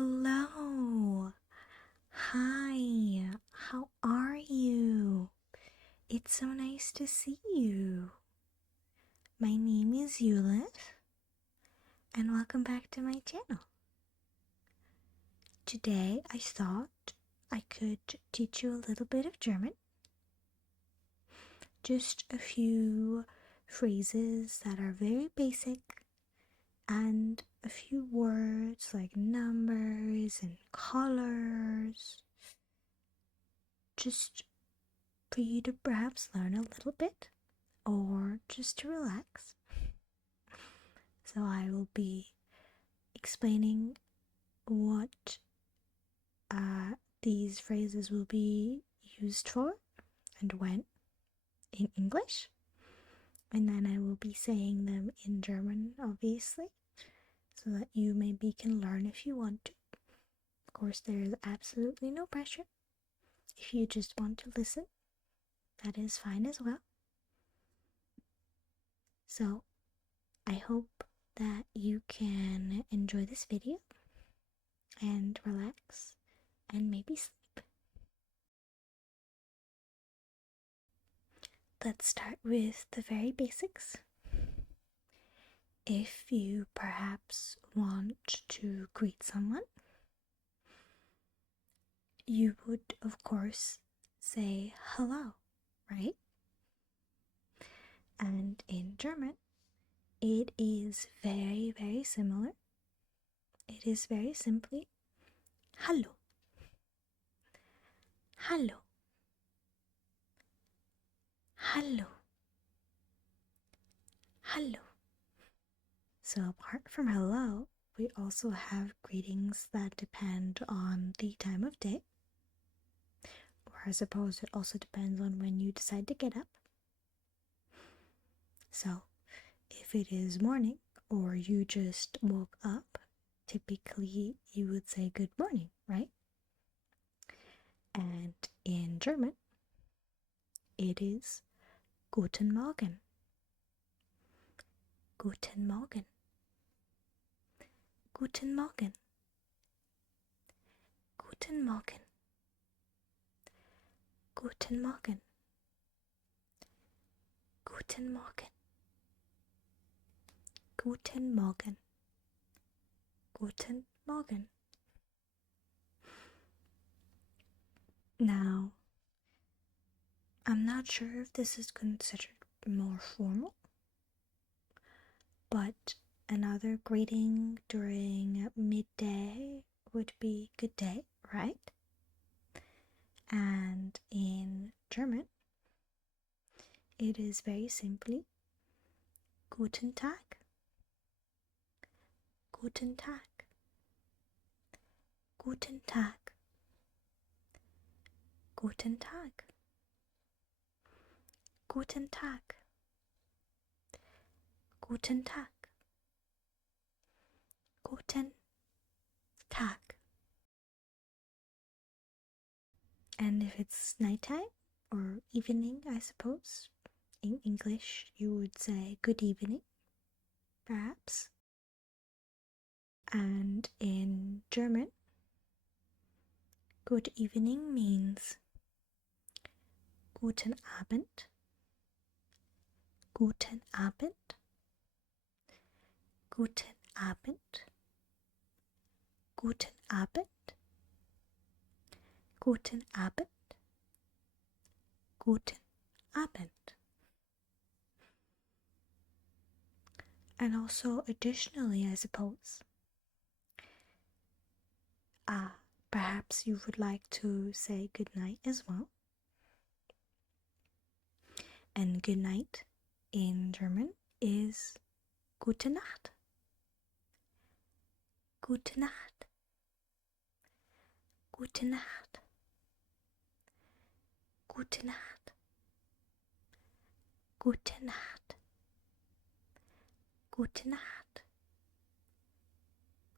Hello. Hi. How are you? It's so nice to see you. My name is Eulith, and welcome back to my channel. Today I thought I could teach you a little bit of German. Just a few phrases that are very basic and a few words like numbers and colors. Just for you to perhaps learn a little bit or just to relax. So I will be explaining what these phrases will be used for and when in English, and then I will be saying them in German, obviously, so that you maybe can learn if you want to. Of course, there is absolutely no pressure. If you just want to listen, that is fine as well. So I hope that you can enjoy this video and relax and maybe sleep. Let's start with the very basics. If you perhaps want to greet someone, you would of course say hello, right? And in German, it is very, very similar. It is very simply hallo. Hallo. Hallo. Hallo. So apart from hello, we also have greetings that depend on the time of day. Or I suppose it also depends on when you decide to get up. So if it is morning or you just woke up, typically you would say good morning, right? And in German, it is Guten Morgen. Guten Morgen. Guten Morgen. Guten Morgen. Guten Morgen. Guten Morgen. Guten Morgen. Guten Morgen. Now, I'm not sure if this is considered more formal, but another greeting during midday would be good day, right? And in German, it is very simply Guten Tag. Guten Tag. Guten Tag. Guten Tag. Guten Tag. Guten Tag. Guten Tag. And if it's nighttime or evening, I suppose, in English you would say good evening, perhaps. And in German, good evening means Guten Abend. Guten Abend. Guten Abend. Guten Abend. Guten Abend. Guten Abend. And also additionally, I suppose, perhaps you would like to say good night as well. And good night in German is Gute Nacht. Gute Nacht. Gute Nacht. Gute Nacht. Gute Nacht. Gute Nacht.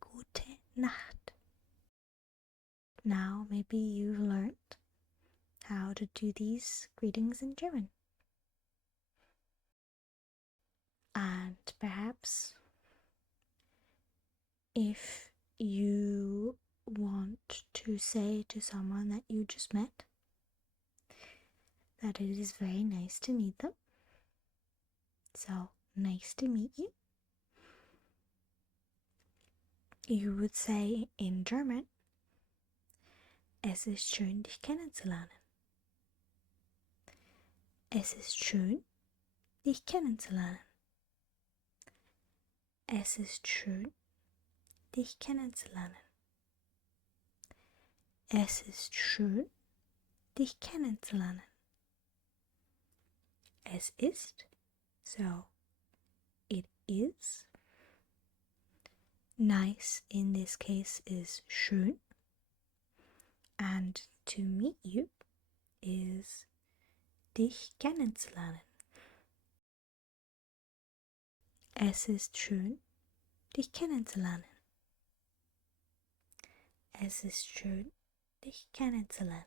Gute Nacht. Now maybe you've learned how to do these greetings in German. And perhaps if you to say to someone that you just met that it is very nice to meet them. So, nice to meet you. You would say in German, es ist schön, dich kennenzulernen. Es ist schön, dich kennenzulernen. Es ist schön, dich kennenzulernen. Es ist schön, dich kennenzulernen. Es ist, so it is. Nice in this case is schön. And to meet you is dich kennenzulernen. Es ist schön, dich kennenzulernen. Es ist schön, dich kennenzulernen.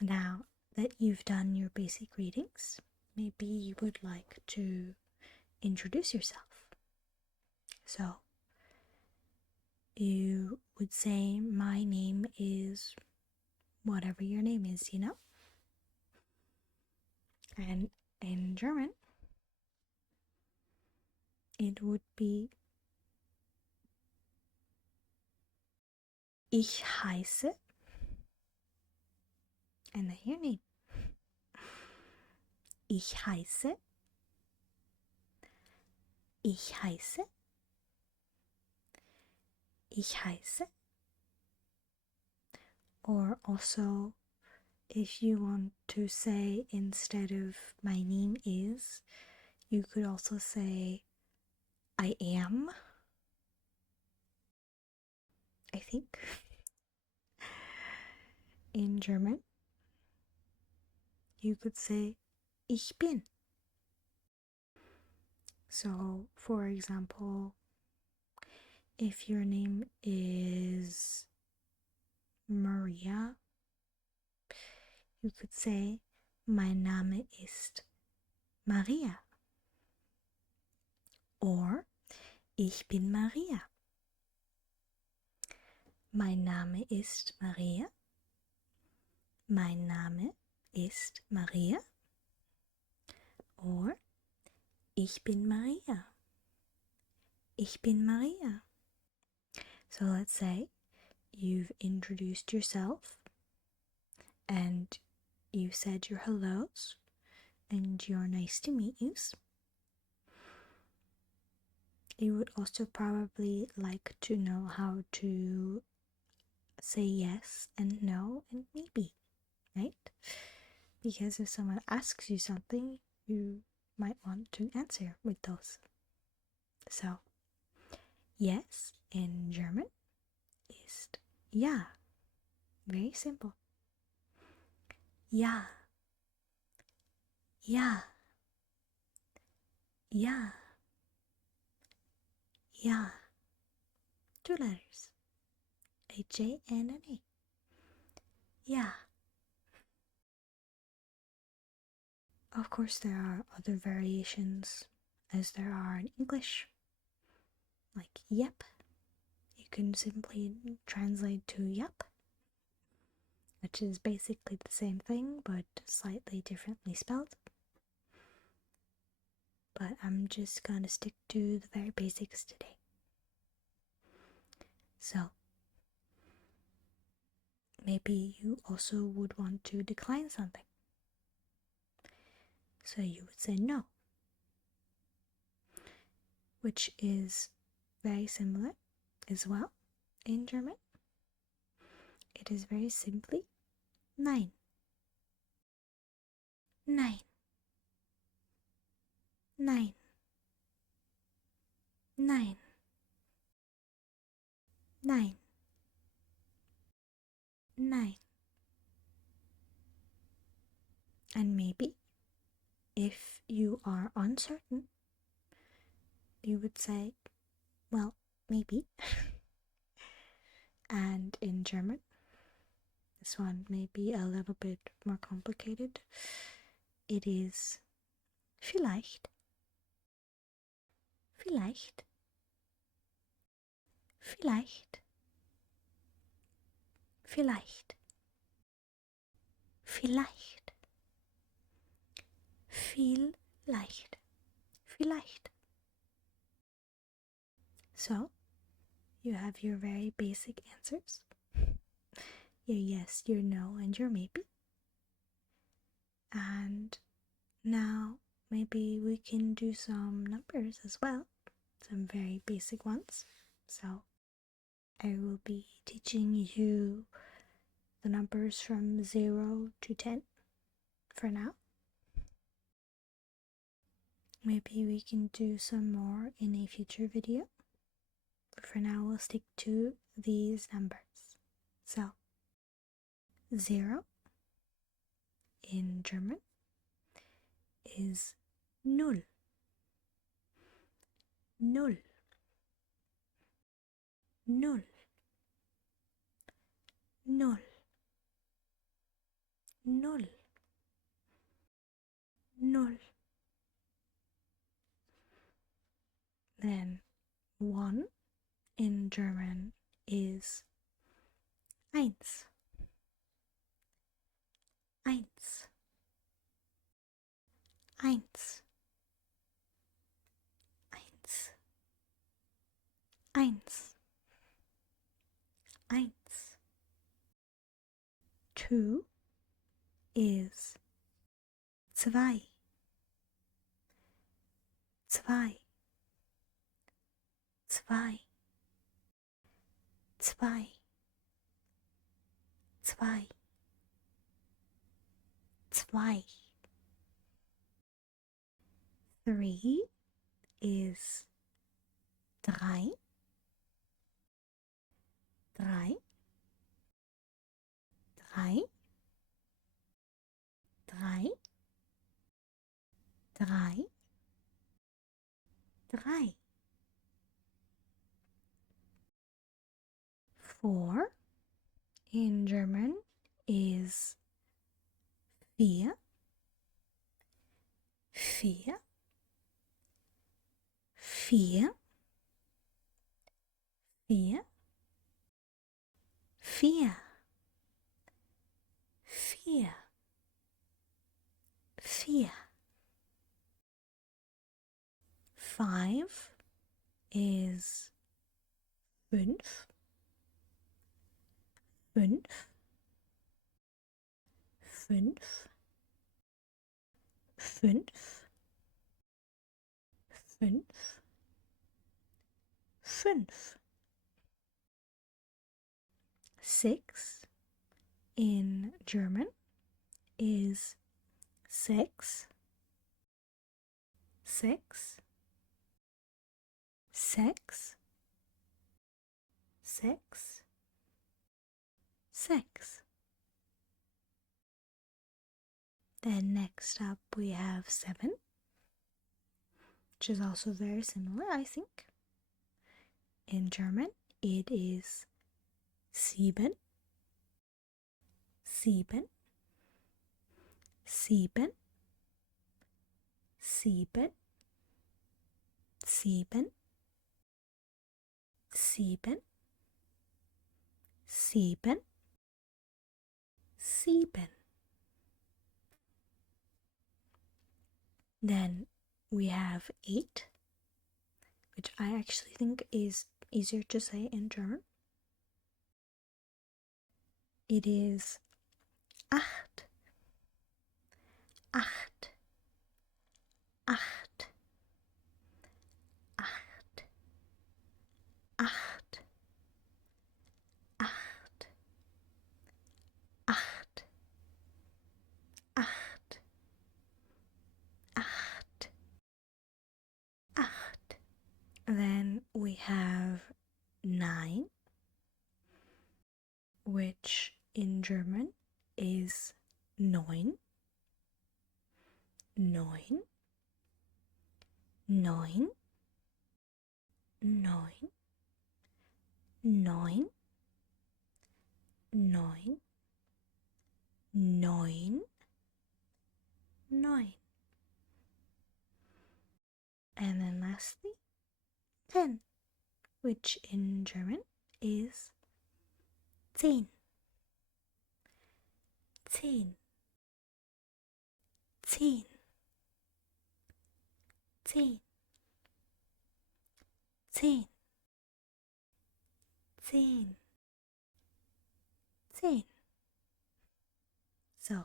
Now that you've done your basic greetings, maybe you would like to introduce yourself. So, you would say, my name is whatever your name is, you know? And in German, it would be Ich heiße, and then your name. Ich heiße. Ich heiße. Ich heiße. Or also, if you want to say instead of my name is, you could also say I am, I think, in German. You could say ich bin. So, for example, if your name is Maria, you could say mein Name ist Maria. Or ich bin Maria. Mein Name ist Maria. Mein Name ist Maria. Or ich bin Maria. Ich bin Maria. So let's say you've introduced yourself and you said your hellos and your nice to meet yous. You would also probably like to know how to say yes and no and maybe, right? Because if someone asks you something, you might want to answer with those. So, yes in German ist ja. Very simple. Ja. Ja. Ja. Ja. 2 letters. A J and an A. Ja. Of course, there are other variations as there are in English. Like yep. You can simply translate to yep, which is basically the same thing but slightly differently spelled. But I'm just gonna stick to the very basics today. So, maybe you also would want to decline something. So you would say no, which is very similar as well in German. It is very simply nein. Nein. Nein. Nein. Nein. Nein. And maybe if you are uncertain, you would say, well, maybe. And in German, this one may be a little bit more complicated. It is vielleicht. Vielleicht. Vielleicht. vielleicht, vielleicht, vielleicht, vielleicht. So, you have your very basic answers. Your yes, your no, and your maybe. And now maybe we can do some numbers as well, some very basic ones. So I will be teaching you the numbers from 0 to 10 for now. Maybe we can do some more in a future video. But for now, we'll stick to these numbers. So, 0 in German is null. Null. Null. Null. Null. Null. Then 1 in German is eins. Eins. Eins. Eins. Eins. Eins. 2 is zwei. Zwei. Zwei. Zwei. Zwei. Zwei. 3 is drei. Drei. Drei. Drei. Drei. Drei. 4 in German is vier. Vier. Vier. Vier. Vier. Vier. Vier. 5 is fünf. Fünf. Fünf. Fünf. Fünf. Fünf. 6 in German is sechs. Six. Six. Six. Six. Then next up we have 7, which is also very similar, I think. In German, it is sieben. Sieben. Sieben. Sieben. Sieben. Sieben. Sieben. Sieben. Then we have 8, which I actually think is easier to say in German. It is acht. Acht. Acht. Acht. Acht. Acht. Acht. Acht. Acht. Acht. Then we have 9, which in German is neun. Neun. Neun. Neun. Neun. Neun. Neun. Neun. And then lastly, 10, which in German is zehn. 10, 10, 10, 10, 10, 10. So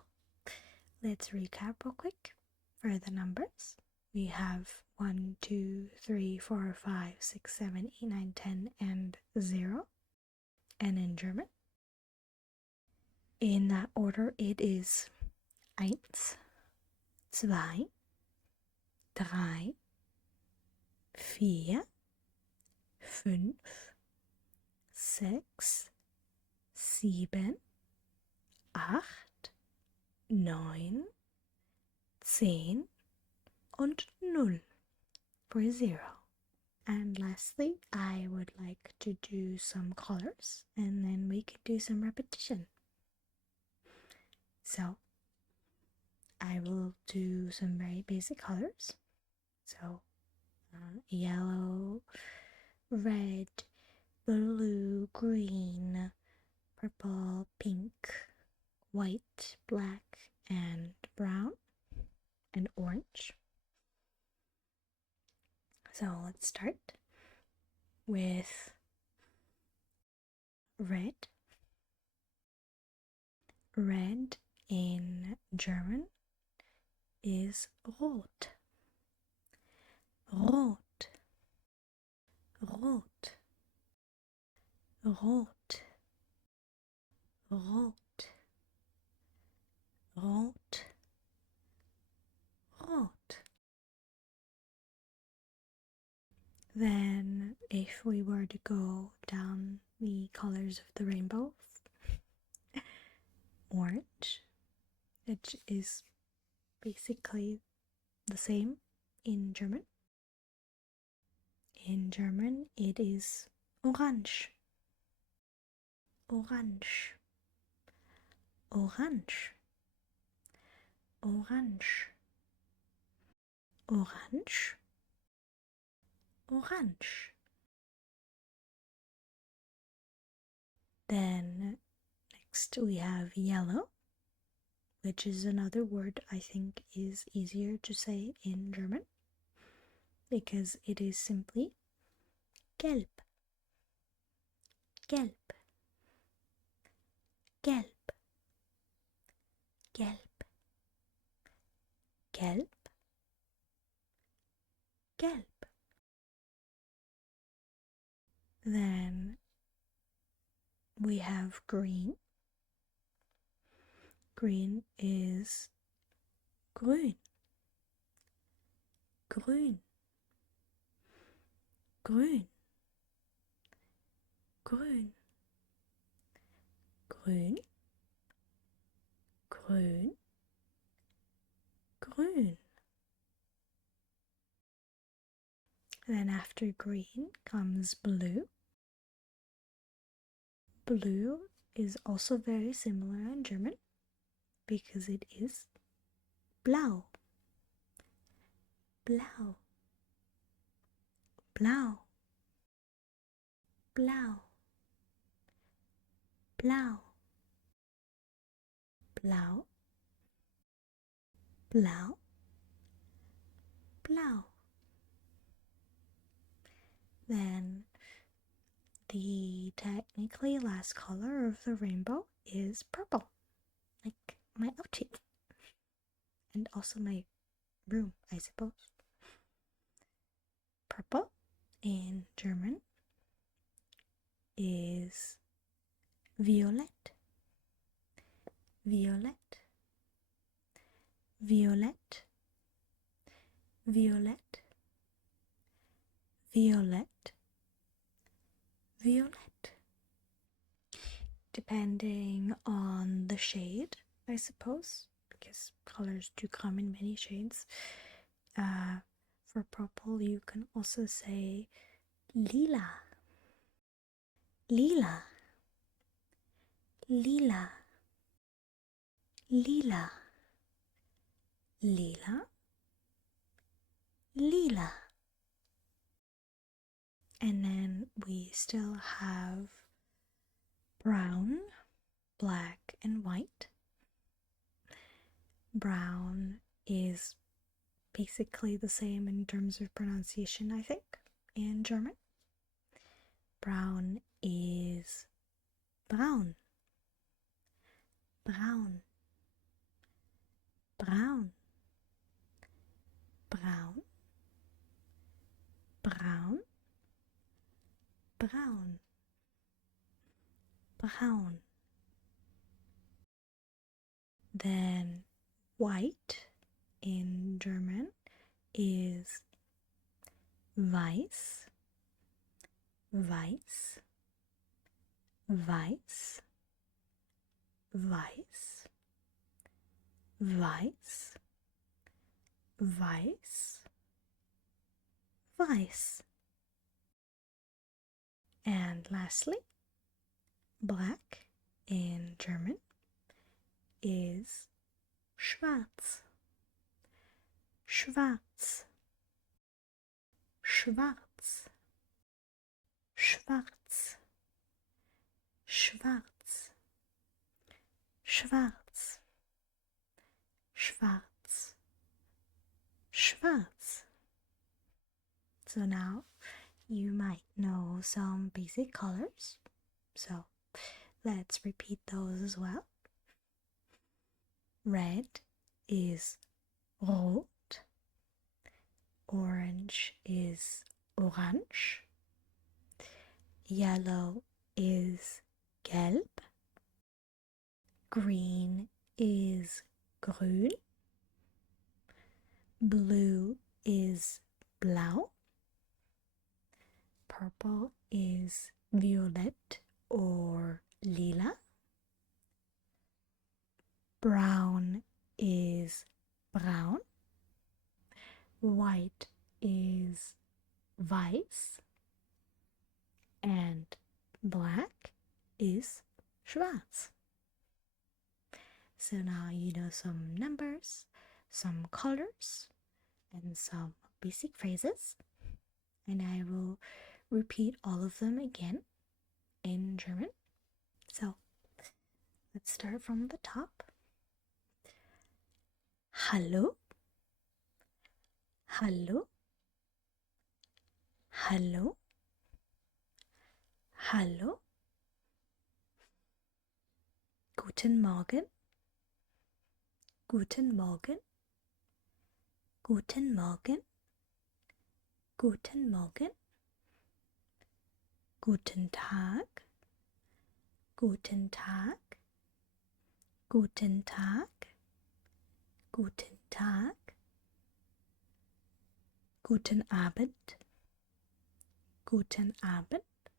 let's recap real quick for the numbers. We have 1, 2, 3, 4, 5, 6, 7, 8, 9, 10, and 0. And in German, in that order, it is 1, 2, 3, 4, 5, 6, 7, 8, 9, 10 und 0 for 0. And lastly, I would like to do some colors and then we can do some repetition. So I will do some very basic colors. So yellow, red, blue, green, purple, pink, white, black, and brown, and orange. So let's start with red. Red in German is rot. Rot. Rot. Rot. Rot. Rot. Rot. Then if we were to go down the colors of the rainbow, orange, which is basically the same in German. In German, it is orange. Orange. Orange. Orange. Orange. Orange. Then next we have yellow, which is another word I think is easier to say in German because it is simply gelb. Gelb. Gelb. Gelb. Gelb. Gelb. Then we have green. Green is grün. Grün. Grün. Grün. Grün. Grün. Grün. Then after green comes blue. Blue is also very similar in German because it is blau. Blau. Blau. Blau. Blau. Blau. Blau. Blau. Then the technically last color of the rainbow is purple, like my outfit, and also my room, I suppose. Purple in German is violet. Violet. Violet. Violet. Violet. Violet. Depending on the shade, I suppose, because colors do come in many shades. For purple, you can also say lila. Lila. Lila. Lila. Lila. Lila. And then we still have brown, black, and white. Brown is basically the same in terms of pronunciation, I think, in German. Brown is braun. Braun. Braun. Braun. Braun. Braun. Braun. Then white in German is weiß, weiß, weiß, weiß, weiß, weiß, weiß. And lastly, black in German is schwarz, schwarz, schwarz, schwarz, schwarz, schwarz, schwarz, schwarz. So now you might know some basic colors, so let's repeat those as well. Red is rot, orange is orange, yellow is gelb, green is grün, blue is blau, purple is violet or lila, brown is braun, white is weiß, and black is schwarz. So now you know some numbers, some colors, and some basic phrases, and I will repeat all of them again in German. So let's start from the top. Hallo, hallo, hallo, hallo. Guten Morgen, guten Morgen, guten Morgen, guten Morgen, guten Tag, guten Tag, guten Tag, guten Tag, guten Abend, guten Abend,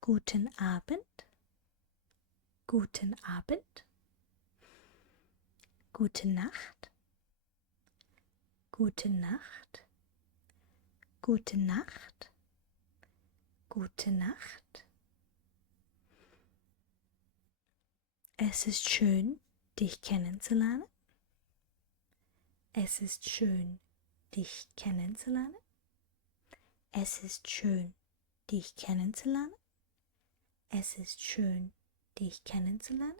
guten Abend, guten Abend, gute Nacht, gute Nacht, gute Nacht, gute Nacht. Es ist schön, dich kennenzulernen. Es ist schön, dich kennenzulernen. Es ist schön, dich kennenzulernen. Es ist schön, dich kennenzulernen.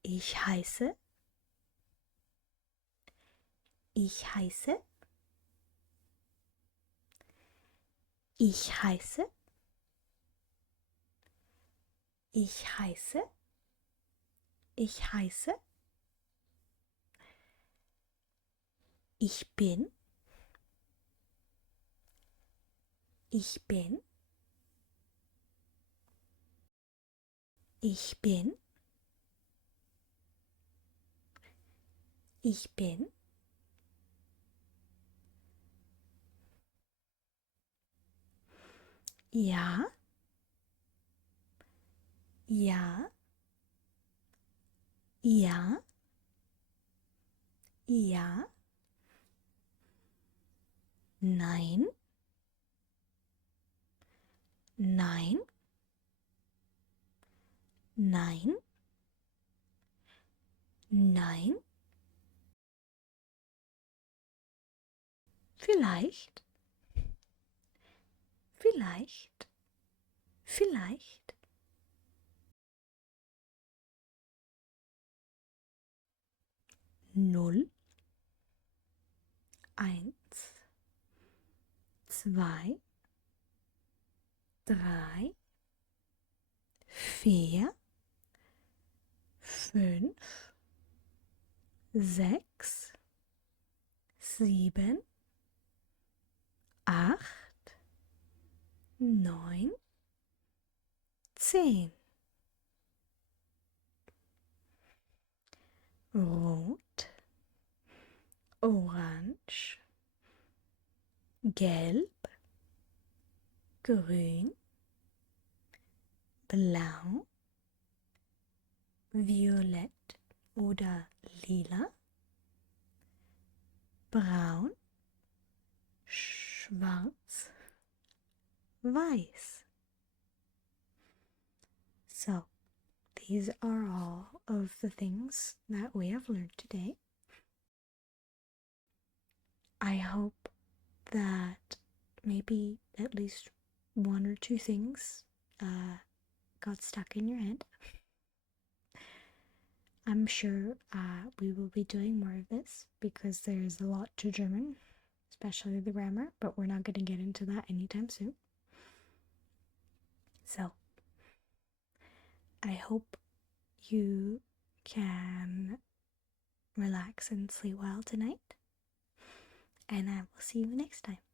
Ich heiße. Ich heiße. Ich heiße. Ich heiße. Ich heiße. Ich bin. Ich bin. Ich bin. Ich bin. Ja. Ja. Ja. Ja. Nein. Nein. Nein. Nein. Vielleicht. Vielleicht. Vielleicht. 0, 1, 2, 3, 4, 5, 6, 7, 8, 9, 10. Rot, orange, gelb, grün, blau, violett oder lila, braun, schwarz, weiß. So, these are all of the things that we have learned today. I hope that maybe at least one or two things got stuck in your head. I'm sure we will be doing more of this because there's a lot to German, especially the grammar, but we're not going to get into that anytime soon. So, I hope you can relax and sleep well tonight, and I will see you next time.